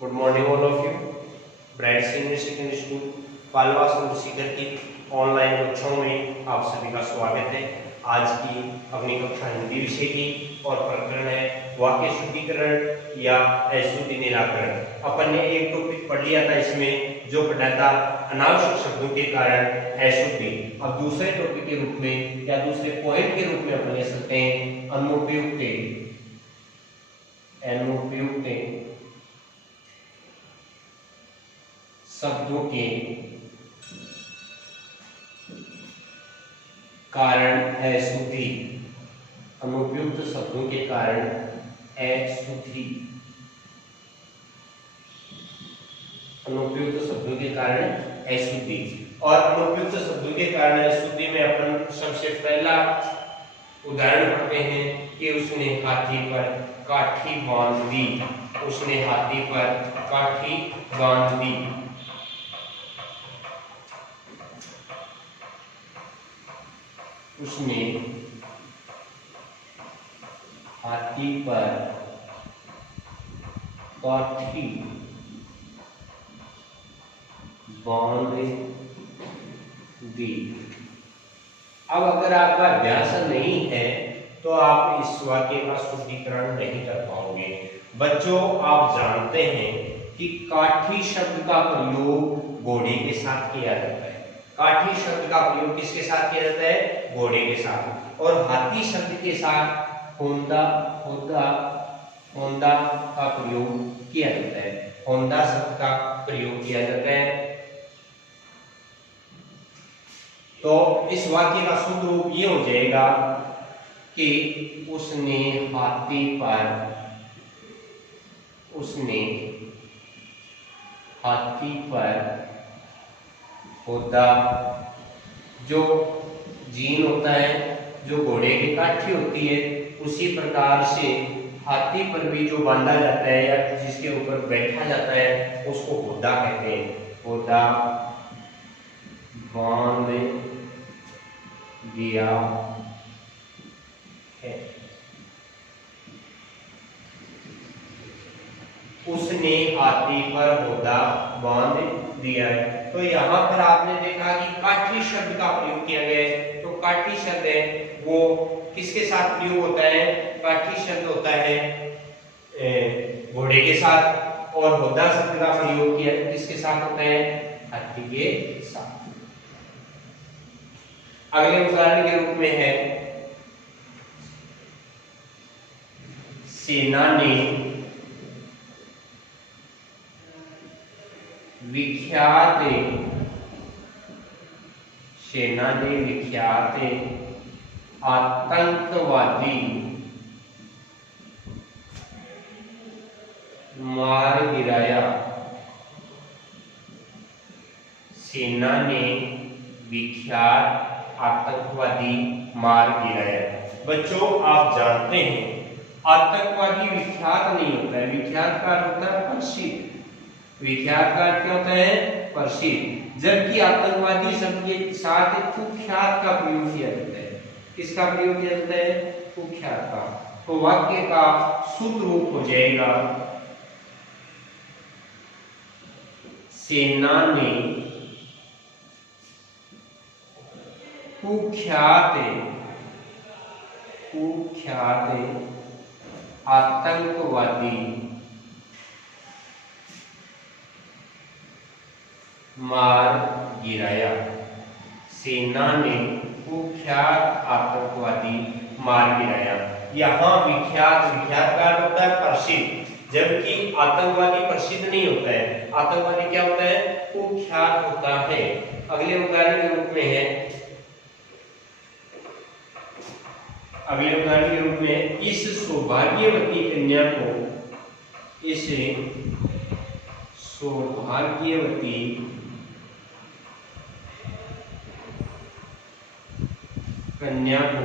Good morning all of you. Bright senior secondary school Palwa Chandrashekhar की online कक्षाओं में आप सभी का स्वागत है। आज की अपनी कक्षा हिंदी विषय की और प्रकरण है वाक्य शुद्धिकरण या अशुद्धि निराकरण। अपन ने एक टॉपिक पढ़ लिया था, इसमें जो पढ़ा था अनावश्यक शब्दों के कारण अशुद्धि। अब दूसरे टॉपिक के रूप में या दूसरे पॉइंट के रूप में अपन ले सकते हैं अनुपयुक्त शब्दों के कारण अशुद्धि। अनुपयुक्त शब्दों के कारण अशुद्धि। अनुपयुक्त शब्दों के कारण अशुद्धि। और अनुपयुक्त शब्दों के कारण अशुद्धि में अपन सबसे पहला उदाहरण पढ़ते हैं कि उसने हाथी पर काठी बांध दी। उसने हाथी पर काठी बांध दी। उसने हाथी पर काठी बांध दी। अब अगर आपका अभ्यास नहीं है तो आप इस वाक्य का शुद्धिकरण नहीं कर पाओगे। बच्चों, आप जानते हैं कि काठी शब्द का प्रयोग घोड़े के साथ किया जाता है। काठी शब्द का प्रयोग किसके साथ किया जाता है? घोड़े के साथ। और हाथी शब्द के साथ होंदा का प्रयोग किया जाता है। होंदा शब्द का प्रयोग किया जाता है। तो इस वाक्य का शुद्ध रूप ये हो जाएगा कि उसने हाथी पर होदा, जो जीन होता है, जो घोड़े की काठी होती है, उसी प्रकार से हाथी पर भी जो बांधा जाता है या जिसके ऊपर बैठा जाता है उसको होदा कहते हैं। होदा बांध दिया है। उसने हाथी पर होदा बांध दिया है। तो यहाँ पर आपने देखा कि काठी शब्द का प्रयोग किया गया है। तो काठी शब्द है वो किसके साथ प्रयोग होता है? काठी शब्द होता है घोड़े के साथ। और होदा शब्द का प्रयोग किया किसके साथ होता है? हाथी के साथ। अगले उदाहरण के रूप में है सेना ने विख्यात आतंकवादी मार गिराया। सेना ने विख्यात आतंकवादी मार गिराया। बच्चों, आप जानते हैं आतंकवादी विख्यात नहीं होता है। विख्यात का अर्थ होता है प्रसिद्ध। विख्यात का अर्थ क्या होता है? प्रसिद्ध। जबकि आतंकवादी शब्द के साथ कुख्यात का प्रयोग किया जाता है। किसका प्रयोग किया जाता है? कुख्यात का। तो वाक्य का शुद्ध रूप हो जाएगा सेना ने कुख्यात आतंकवादी मार गिराया। सेना ने कुख्यात आतंकवादी मार गिराया। यहाँ विख्यात का अर्थ होता है प्रसिद्ध, जबकि आतंकवादी प्रसिद्ध नहीं होता है। आतंकवादी क्या होता है? कुख्यात होता है। अगले उदाहरण के रूप में है इस सौभाग्यवती कन्या को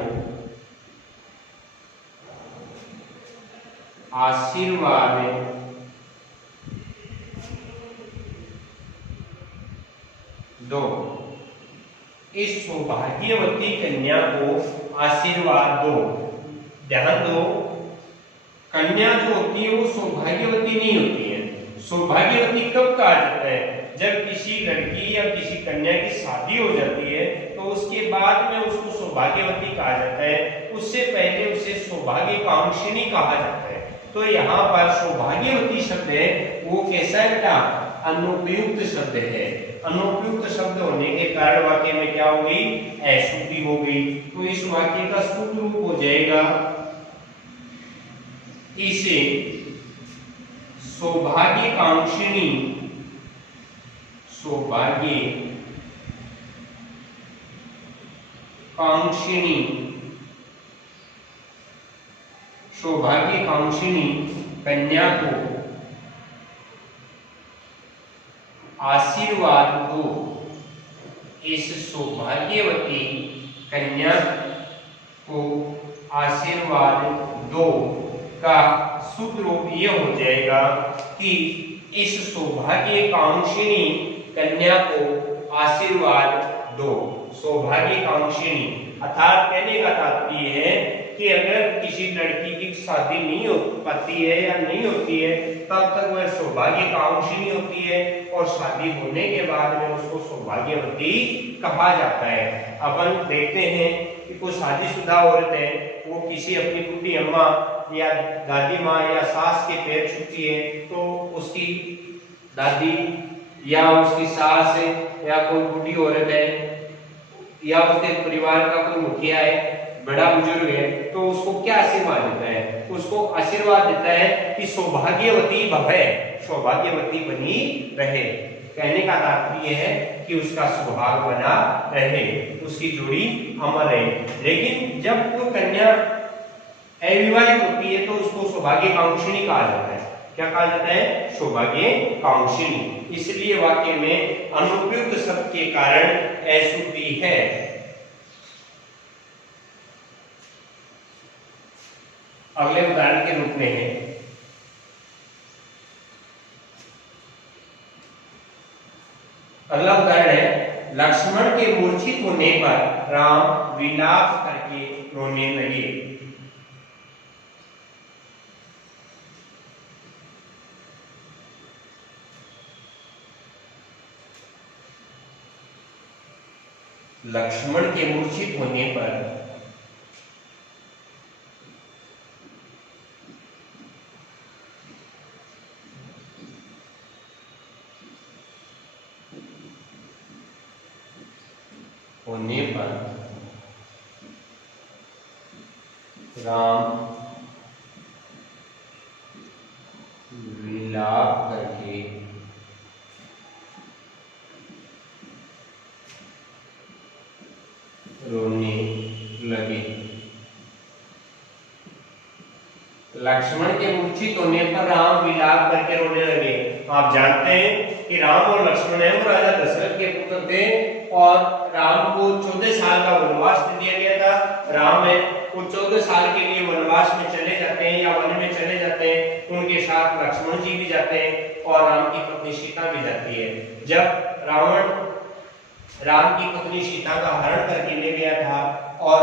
आशीर्वाद दो। इस सौभाग्यवती कन्या को आशीर्वाद दो। ध्यान दो, कन्या जो होती है वो सौभाग्यवती नहीं होती है। सौभाग्यवती कब कहा जाता है? जब किसी लड़की या किसी कन्या की शादी हो जाती है तो उसके बाद में उसको सौभाग्यवती कहा जाता है, उससे पहले उसे सौभाग्यकांक्षिणी कहा जाता है। तो यहाँ पर सौभाग्यवती शब्द है वो कैसा है बेटा? अनुपयुक्त शब्द है। अनुपयुक्त शब्द होने के कारण वाक्य में क्या हो गई? अशुद्धि हो गई। तो इस वाक्य का शुद्ध रूप हो जाएगा इसे सौभाग्यकांक्षिणी, सौभाग्य कांक्षिणी, सौभाग्यकांक्षिणी कन्या को आशीर्वाद दो। इस सौभाग्यवती कन्या को आशीर्वाद दो का शुद्ध रूप यह हो जाएगा कि इस सौभाग्यकांक्षिणी कन्या को आशीर्वाद दो। सौभाग्यकांक्षिणी अर्थात कहने का तात्पर्य है कि अगर किसी लड़की की शादी नहीं हो पाती है या नहीं होती है तब तक वह सौभाग्यकांक्षिणी होती है और शादी होने के बाद में उसको सौभाग्यवती कहा जाता है। अपन देखते हैं कि कोई शादीशुदा औरत है वो किसी अपनी बुढ़ी अम्मा या दादी माँ या सास के पैर छूती है तो उसकी दादी या उसकी सास या कोई बुढ़ी औरत है या उसके परिवार का कोई मुखिया है, बड़ा बुजुर्ग है, तो उसको क्या आशीर्वाद देता है? उसको आशीर्वाद देता है कि सौभाग्यवती भवे, सौभाग्यवती बनी रहे। कहने का तात्पर्य है कि उसका सौभाग्य बना रहे, उसकी जोड़ी अमर रहे। लेकिन जब कोई कन्या अविवाहित होती है तो उसको सौभाग्यकांक्षिणी कहा जाता है। क्या कहा जाता है? सौभाग्यकांक्षिणी। इसलिए वाक्य में अनुपयुक्त शब्द के कारण अशुद्धि है। अगले उदाहरण के रूप में है अगला उदाहरण है लक्ष्मण के मूर्छित होने पर राम विलाप करके रोने लगे। लक्ष्मण के मूर्छित होने पर राम विलाप करके रोने लगे। लक्ष्मण के मूर्छित होने पर राम विलाप करके रोने लगे। आप जानते हैं कि राम और लक्ष्मण है वो राजा दशरथ के पुत्र थे और राम को 14 साल का वनवास दे दिया गया था। राम है वो 14 साल के लिए वनवास में चले जाते हैं या वन में चले जाते हैं, उनके साथ लक्ष्मण जी भी जाते हैं और राम की पत्नी सीता भी जाती है। जब रावण राम की पत्नी सीता का हरण करके ले गया था और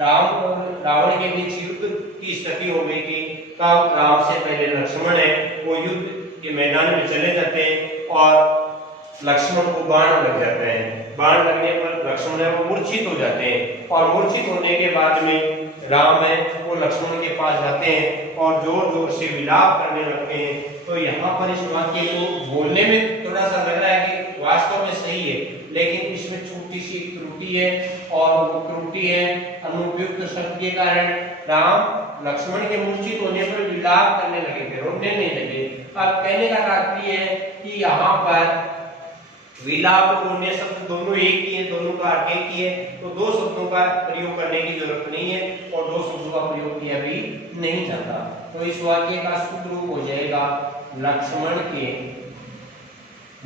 राम और रावण के बीच युद्ध की स्थिति हो गई थी, तब राम से पहले लक्ष्मण है वो युद्ध के मैदान में चले जाते हैं और लक्ष्मण को बाण लग जाते हैं। बाण लगने पर लक्ष्मण है वो मूर्छित हो जाते हैं और मूर्छित होने के बाद में राम है वो लक्ष्मण के पास जाते हैं और जोर जोर से विलाप करने लगते हैं। तो यहाँ पर इस वाक्य को बोलने में थोड़ा सा लग रहा है कि वास्तव में सही है, लेकिन इसमें छोटी सी त्रुटि है और वो त्रुटि है अनुपयुक्त शब्द के कारण। राम लक्ष्मण के मूर्छित होने पर विलाप करने लगे थे, रोने नहीं लगे। अब कहने का तात्पर्य है कि यहाँ पर विलाप और रोने शब्द दोनों एक ही है, दोनों का अर्थ एक ही है, तो दो शब्दों का प्रयोग करने की जरूरत नहीं है और दो शब्दों का प्रयोग किया भी नहीं जाता। तो इस वाक्य का शुद्ध रूप हो जाएगा लक्ष्मण के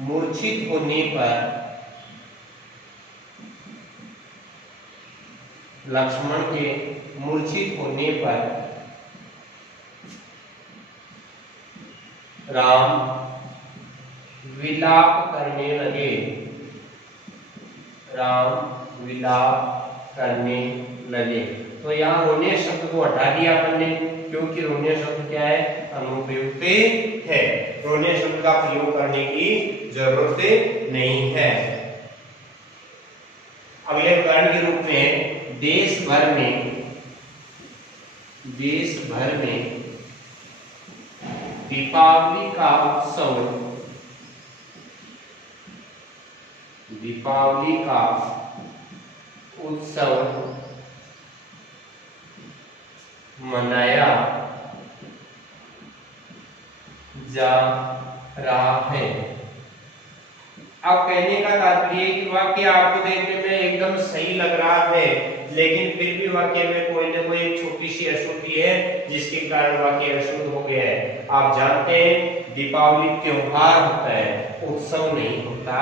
मूर्छित होने पर लक्ष्मण के मूर्छित होने पर राम विलाप करने लगे। राम विलाप करने लगे। तो यहाँ रोने शब्द को हटा दिया अपन ने, क्योंकि रोने शब्द क्या है, अनुपयुक्त है, रोने शब्द का प्रयोग करने की जरूरत नहीं है। अगले उदाहरण के रूप में देश भर में दीपावली का उत्सव मनाया जा रहा है। अब कहने का तात्पर्य कि वाक्य आपको देखने में एकदम सही लग रहा है, लेकिन फिर भी वाक्य में कोई ना कोई एक छोटी सी अशुद्धि है, जिसके कारण वाक्य अशुद्ध हो गया है। आप जानते हैं दीपावली त्योहार होता है, उत्सव नहीं होता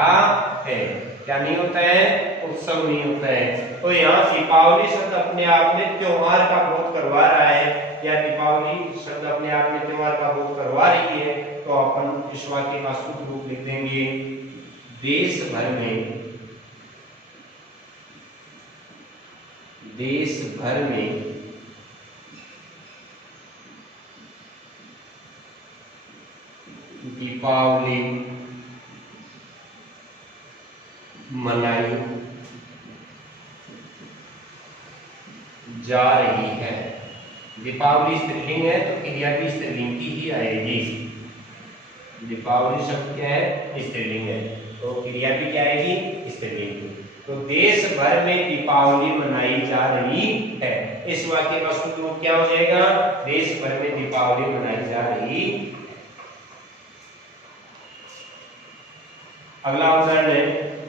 है। क्या नहीं होता है? उत्सव नहीं होता है। तो यहाँ दीपावली शब्द अपने आप में त्योहार का बोध करवा रहा है, या दीपावली शब्द अपने आप में त्योहार का बोध करवा रही है। तो अपन इस वाक्य का शुद्ध रूप लिख देंगे, देश भर में दीपावली मनाई जा रही है। दीपावली स्त्रीलिंग है तो क्रिया भी स्त्रीलिंग की ही आएगी। दीपावली शब्द क्या है? स्त्रीलिंग है, तो क्रिया भी क्या आएगी? स्त्रीलिंग। तो देश भर में दीपावली मनाई जा रही है। इस वाक्य का शुद्ध रूप क्या हो जाएगा? देश भर में दीपावली मनाई जा रही। अगला उदाहरण है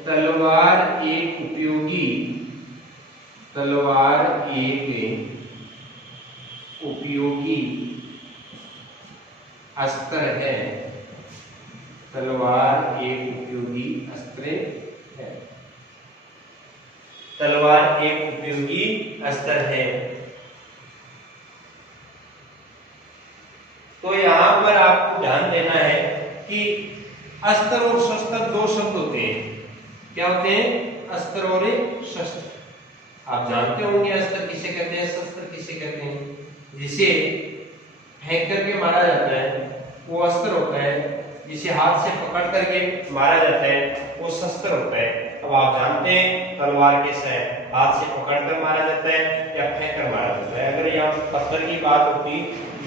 तलवार एक उपयोगी अस्त्र है। तलवार एक उपयोगी अस्त्र है। तलवार एक उपयोगी अस्त्र है। तो यहां पर आपको ध्यान देना है कि अस्त्र और शस्त्र दो शब्द होते हैं। क्या होते हैं? अस्त्र और शस्त्र। आप जानते होंगे अस्त्र किसे कहते हैं, शस्त्र किसे कहते हैं। जिसे फेंक करके मारा जाता है वो अस्त्र होता है, जिसे हाथ से पकड़ करके मारा जाता है वो शस्त्र होता है। अब आप जानते हैं तलवार कैसा है, हाथ से पकड़कर मारा जाता है या फेंक कर मारा जाता है। अगर यहाँ पत्थर की बात होती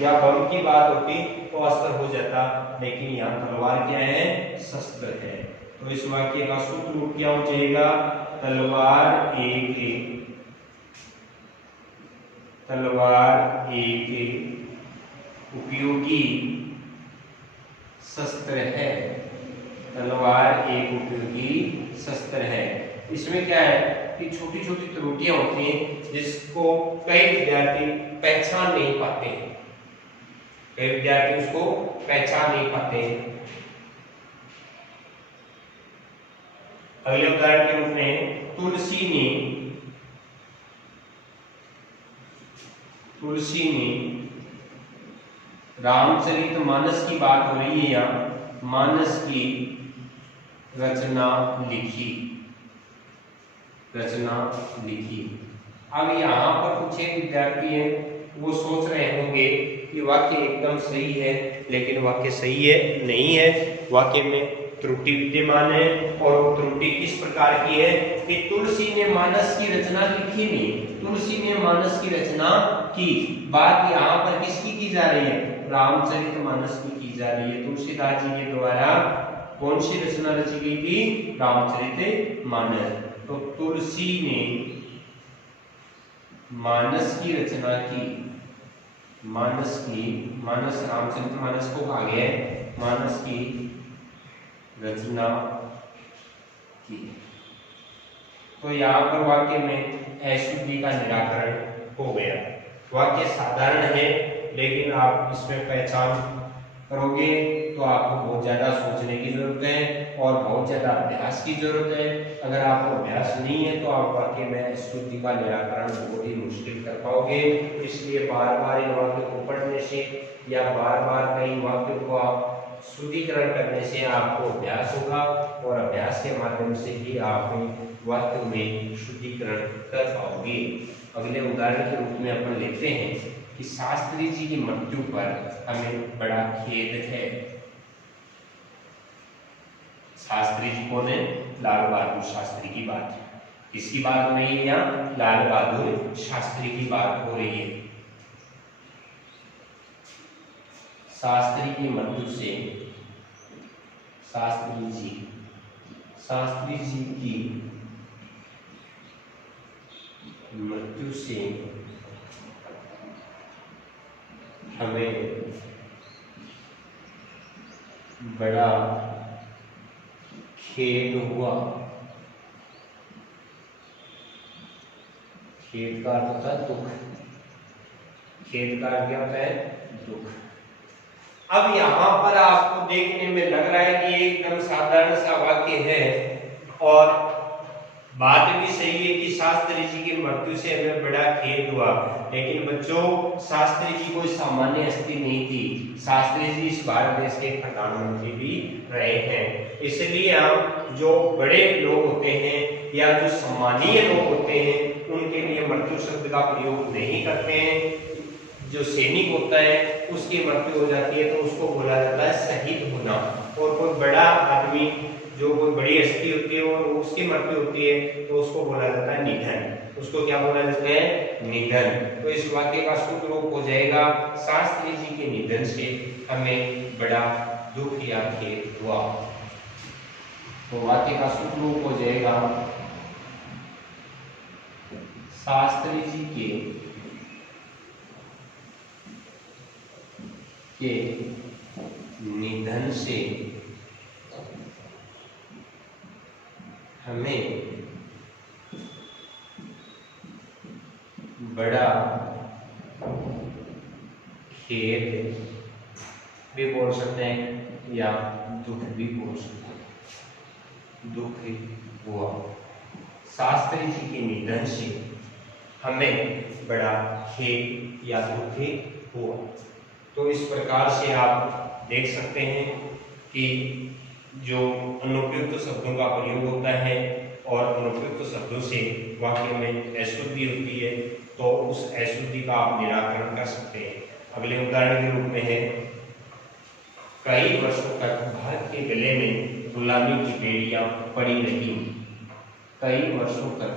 या बम की बात होती तो अस्त्र हो जाता, लेकिन यहाँ तलवार क्या है? शस्त्र है। तो इस वाक्य का शुद्ध रूप क्या हो जाएगा? तलवार एक उपयोगी शस्त्र है। तलवार एक उपयोगी शस्त्र है। इसमें क्या है कि छोटी छोटी त्रुटियां होती हैं जिसको कई विद्यार्थी पहचान नहीं पाते हैं। कई विद्यार्थी उसको पहचान नहीं पाते हैं। अगले उदाहरण के रूप में तुलसी ने रामचरितमानस की बात हो रही है, यहाँ मानस की रचना लिखी। अब यहाँ पर कुछ एक विद्यार्थी हैं, वो सोच रहे होंगे कि वाक्य एकदम सही है, लेकिन वाक्य सही है नहीं है, वाक्य में त्रुटि विद्यमान है। और वो त्रुटि किस प्रकार की है कि तुलसी ने मानस की रचना लिखी नहीं, तुलसी ने मानस की रचना की। बात यहाँ पर किसकी की जा रही है? रामचरितमानस की जा रही है। तुलसीदास जी के द्वारा कौन सी रचना रची गई थी? रामचरितमानस। तो तुलसी ने मानस की रचना की। मानस रामचरितमानस को कहा गया है, मानस की रचना की। तो यहाँ पर वाक्य में अशुद्धि का निराकरण हो गया। वाक्य साधारण है, लेकिन आप इसमें पहचान करोगे तो आपको बहुत ज्यादा सोचने की जरूरत है और बहुत ज्यादा अभ्यास की जरूरत है। अगर आपको अभ्यास नहीं है तो आप वाक्य में अशुद्धि का निराकरण बहुत ही मुश्किल कर पाओगे। इसलिए बार बार इन वाक्यों को पढ़ने से या बार बार कई वाक्यों को आप शुद्धिकरण करने से आपको अभ्यास होगा, और अभ्यास के माध्यम से ही आप वाक्य में शुद्धिकरण कर पाओगे। अगले उदाहरण के रूप में अपन लेते हैं कि शास्त्री जी की मृत्यु पर हमें बड़ा खेद है। शास्त्री जी कौन है? लाल बहादुर शास्त्री की बात है। किसकी बात हो रही है? यहाँ लाल बहादुर शास्त्री की बात हो रही है। शास्त्री की मृत्यु से शास्त्री जी की मृत्यु से हमें बड़ा खेद हुआ। खेद का अर्थ होता है दुख। खेद का अर्थ क्या होता है? दुख। अब यहाँ पर आपको देखने में लग रहा है कि एकदम साधारण सा वाक्य है और बात भी सही है कि शास्त्री जी की मृत्यु से हमें बड़ा खेद हुआ, लेकिन बच्चों शास्त्री जी कोई सामान्य हस्ती नहीं थी। शास्त्री जी इस भारत देश के प्रधानमंत्री भी रहे हैं। इसलिए हम जो बड़े लोग होते हैं या जो सम्मानीय लोग होते हैं उनके लिए मृत्यु शब्द का प्रयोग नहीं करते हैं। जो सैनिक होता है उसकी मृत्यु हो जाती है तो उसको बोला जाता है शहीद होना। और कोई बड़ा आदमी जो कोई बड़ी हस्ती होती है और उसकी मृत्यु होती है तो उसको बोला जाता है निधन। उसको क्या बोला जाता है? निधन। तो इस वाक्य का शुद्ध रूप हो जाएगा शास्त्री जी के निधन से हमें बड़ा दुख या खेद हुआ। तो वाक्य का शुद्ध रूप हो जाएगा शास्त्री जी के निधन से हमें बड़ा खेद भी बोल सकते हैं या दुख भी बोल सकते हैं। दुख हुआ। शास्त्री जी के निधन से हमें बड़ा खेद या दुख हुआ। तो इस प्रकार से आप देख सकते हैं कि जो अनुपयुक्त शब्दों का प्रयोग होता है और अनुपयुक्त शब्दों से वाक्य में अशुद्धि होती है तो उस अशुद्धि का आप निराकरण कर सकते हैं। अगले उदाहरण के रूप में है, कई वर्षों तक भारत के गले में गुलामी की बेड़ियां पड़ी रही। कई वर्षों तक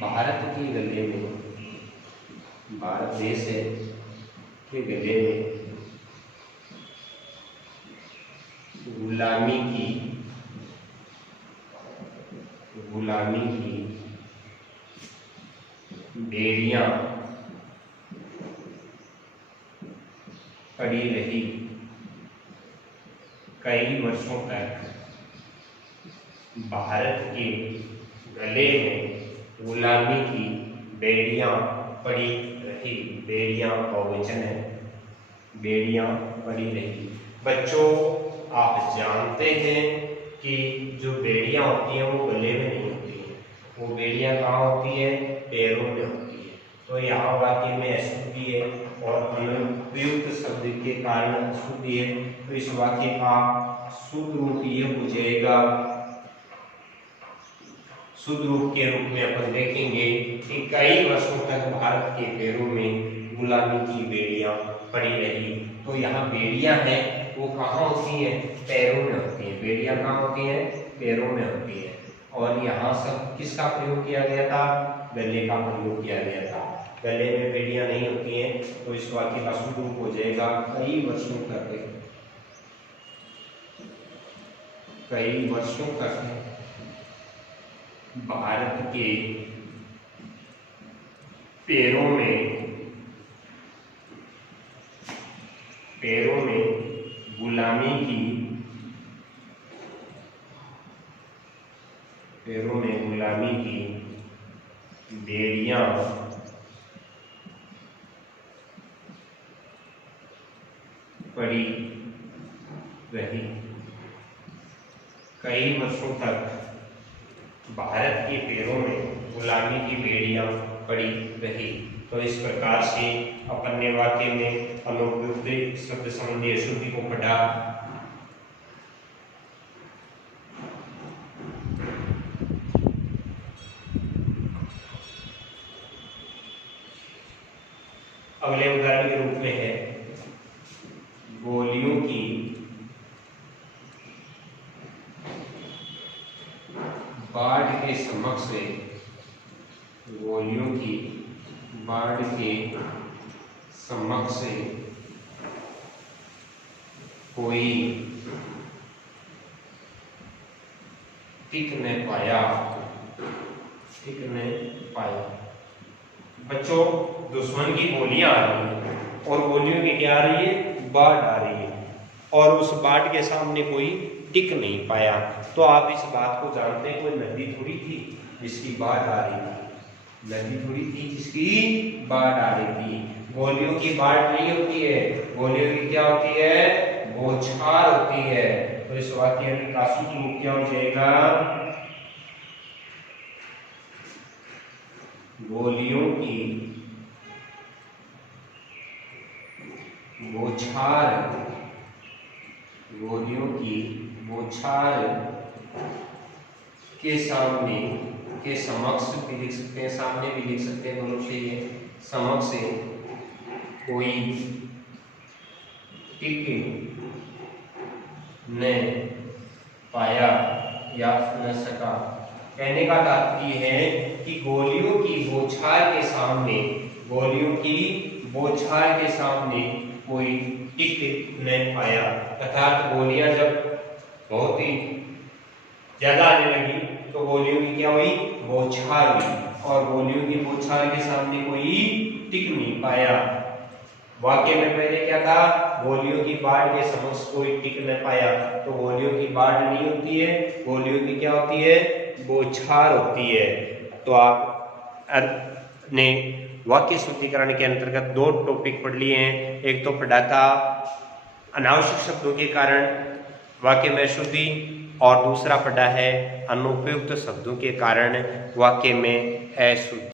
भारत के गले में, भारत देश है के गले में गुलामी की बेड़ियां पड़ी रही। कई वर्षों तक भारत के गले में गुलामी की बेड़ियां पड़ी रही। बेड़ियां बहुवचन है, बेड़ियां पड़ी रही। बच्चों आप जानते हैं कि जो बेड़ियां होती हैं वो गले में नहीं होती हैं, वो बेड़ियां कहाँ होती है? पैरों में होती है। तो यहाँ वाक्य में अशुद्धि है और अनुपयुक्त शब्द के कारण अशुद्धि है। तो इस वाक्य का शुद्ध रूप ये हो जाएगा, शुद्ध रूप के रूप में अपन देखेंगे कि कई वर्षों तक भारत के पैरों में गुलामी की बेड़ियां पड़ी रही। तो यहाँ बेड़ियां हैं वो कहाँ होती हैं? पैरों में होती हैं। बेड़ियां कहाँ होती हैं? पैरों में होती है। और यहाँ सब किसका प्रयोग किया गया था? गले का प्रयोग किया गया था। गले में बेड़ियां नहीं होती हैं। तो इस वाक्य का शुद्ध रूप हो जाएगा कई वर्षों तक, कई वर्षों तक भारत के पैरों में गुलामी की बेड़ियां पड़ी रही। कई वर्षों तक भारत के पैरों में गुलामी की बेड़ियां पड़ी रही। तो इस प्रकार से अपन ने वाक्य में अनुपयुक्त शब्द संबंधी अशुद्धि को पढ़ा। अगले उदाहरण के रूप में है गोलियों की बाढ़ के समक्ष, गोलियों की बाढ़ के समक्ष कोई टिक न पाया, टिक न पाया। बच्चों, दुश्मन की गोलियां आ रही हैं और गोलियों की क्या आ रही है, बाढ़ आ रही है, और उस बाढ़ के सामने कोई टिक नहीं पाया। तो आप इस बात को जानते हैं, कोई नदी थोड़ी थी जिसकी बाढ़ आ रही थी, नदी थोड़ी थी जिसकी बाढ़ आ रही थी। गोलियों की बाढ़ नहीं होती है, गोलियों की क्या होती है, बौछार होती है। तो इस वाक्य में का सूत्र रूप क्या हो जाएगा, गोलियों की बौछार, गोलियों की बौछार के सामने, के समक्ष भी लिख सकते हैं, सामने भी लिख सकते हैं, दोनों से ये समक्ष से कोई टिक न पाया या न सका। कहने का तात्पर्य है कि गोलियों की बौछार के सामने, गोलियों की बौछार के सामने कोई टिक न पाया। अर्थात गोलियां जब बहुत ही ज्यादा आने लगी तो गोलियों की क्या हुई, बौछार हुई, और गोलियों की बौछार के सामने कोई टिक नहीं पाया। वाक्य में पहले क्या था, गोलियों की बाढ़ के समक्ष कोई टिक न पाया। तो गोलियों की बाढ़ नहीं होती है, गोलियों की क्या होती है, बौछार होती है। तो आप ने वाक्य शुद्धिकरण के अंतर्गत दो टॉपिक पढ़ लिए हैं। एक तो पढ़ा था अनावश्यक शब्दों के कारण वाक्य में अशुद्धि, और दूसरा पढ़ा है अनुपयुक्त शब्दों के कारण वाक्य में अशुद्धि।